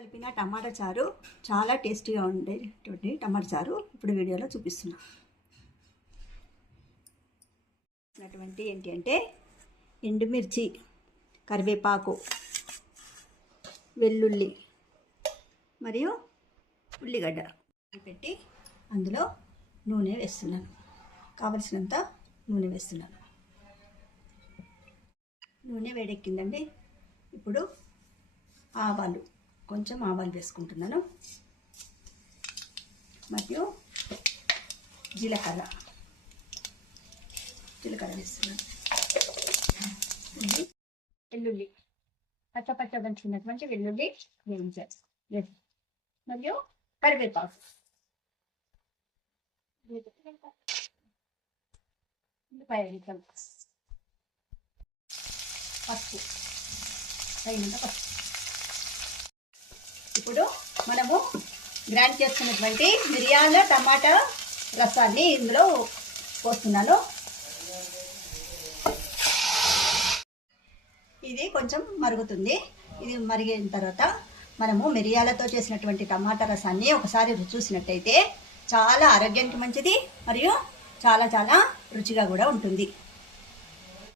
కలిపిన టమాటా చారు చాలా టేస్టీగా ఉండేటువంటి టమాటా చారు ఇప్పుడు వీడియోలో చూపిస్తున్నా. ఏంటి అంటే ఎండుమిర్చి, కరివేపాకు, వెల్లుల్లి మరియు ఉల్లిగడ్డ పెట్టి అందులో నూనె వేస్తున్నాను. కావలసినంత నూనె వేస్తున్నాను. నూనె వేడెక్కిందండి. ఇప్పుడు కొంచెం ఆవాలు వేసుకుంటున్నాను మరియు జీలకర్ర వేస్తున్నాను. వెల్లుల్లి పచ్చ దంచుకున్నటువంటి వెల్లుల్లి వేయించాలి మరియు కరివేపాకు, పసుపు తగినంత పసుపు. ఇప్పుడు మనము గ్రైండ్ చేసుకున్నటువంటి మిరియాల టమాటా రసాన్ని ఇందులో పోస్తున్నాను. ఇది కొంచెం మరుగుతుంది. ఇది మరిగిన తర్వాత మనము మిరియాలతో చేసినటువంటి టమాటా రసాన్ని ఒకసారి చూసినట్టయితే చాలా ఆరోగ్యానికి మంచిది మరియు చాలా రుచిగా కూడా ఉంటుంది.